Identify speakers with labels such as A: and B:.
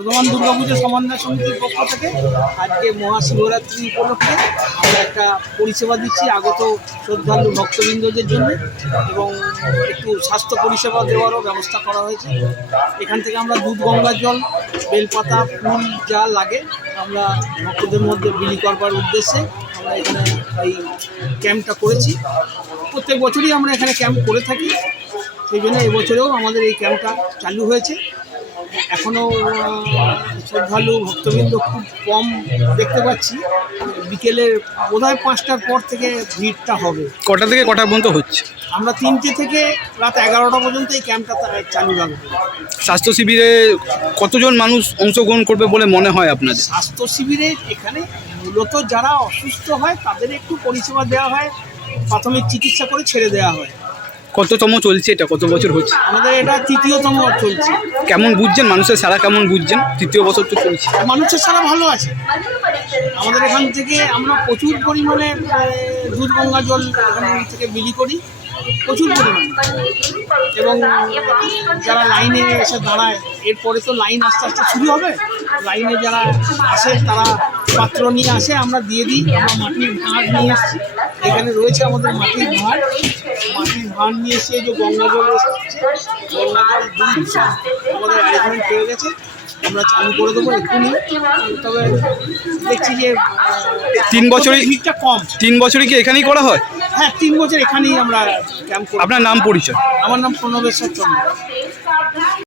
A: বর্ধমান দুর্গাপুজো সমন্বয় সমিতির পক্ষ থেকে আজকে মহাশিবরাত্রি উপলক্ষে আমরা একটা পরিষেবা দিচ্ছি, আগত শ্রদ্ধালু ভক্তবৃন্দদের জন্য এবং একটু স্বাস্থ্য পরিষেবা দেওয়ারও ব্যবস্থা করা হয়েছে। এখান থেকে আমরা দুধ, গঙ্গার জল, বেলপাতা, ফুল যা লাগে আমরা ভক্তদের মধ্যে বিলি করবার উদ্দেশ্যে আমরা এখানে এই ক্যাম্পটা করেছি। প্রত্যেক বছরই আমরা এখানে ক্যাম্প করে থাকি, সেই জন্য এবছরেও আমাদের এই ক্যাম্পটা চালু হয়েছে। এখনও শ্রদ্ধালু ভক্তবৃন্দ খুব কম দেখতে পাচ্ছি। বিকেলের বোধহয় পাঁচটার পর থেকে ভিড়টা হবে।
B: কটা থেকে কটা পর্যন্ত হচ্ছে?
A: আমরা তিনটে থেকে রাত এগারোটা পর্যন্ত এই ক্যাম্পটা চালু রাখব।
B: স্বাস্থ্য শিবিরে কতজন মানুষ অংশগ্রহণ করবে বলে মনে হয় আপনাদের?
A: স্বাস্থ্য শিবিরে এখানে মূলত যারা অসুস্থ হয় তাদের একটু পরিষেবা দেওয়া হয় প্রাথমিক চিকিৎসা করে ছেড়ে দেওয়া হয়।
B: কততম চলছে এটা? কত বছর হচ্ছে?
A: আমাদের এটা তৃতীয়তম চলছে।
B: কেমন বুঝছেন? মানুষের সারা কেমন বুঝছেন? তৃতীয় বছর তো চলছে।
A: মানুষের সারা ভালো আছে। আমাদের এখান থেকে আমরা প্রচুর পরিমাণে দুধ গঙ্গা জল এখান থেকে বিলি করি। প্রচুর পরিমাণে। এবং যারা লাইনে এসে দাঁড়ায় এরপরে তো লাইন আস্তে আস্তে শুরু হবে। লাইনে যারা আসে তারা পাত্র নিয়ে আসে আমরা দিয়ে দিই। আমরা মাটির ভাঁড় নিয়ে এসেছি। এখানে রয়েছে আমাদের মাটির ভাঁড়। ভাঁড় নিয়ে এসে যে গঙ্গা জল গঙ্গা জল দুধ আমাদের অ্যারেঞ্জমেন্ট হয়ে গেছে। আমরা চালু করে দেবো এক্ষুনি তবে দেখছি যে
B: তিন বছরই
A: ভিড়টা কম।
B: তিন বছরই কি এখানেই করা হয়?
A: হ্যাঁ তিন বছর এখানেই আমরা ক্যাম্প
B: আপনার নাম পরিচয়?
A: আমার নাম প্রণবেশ্বর চন্দ্র।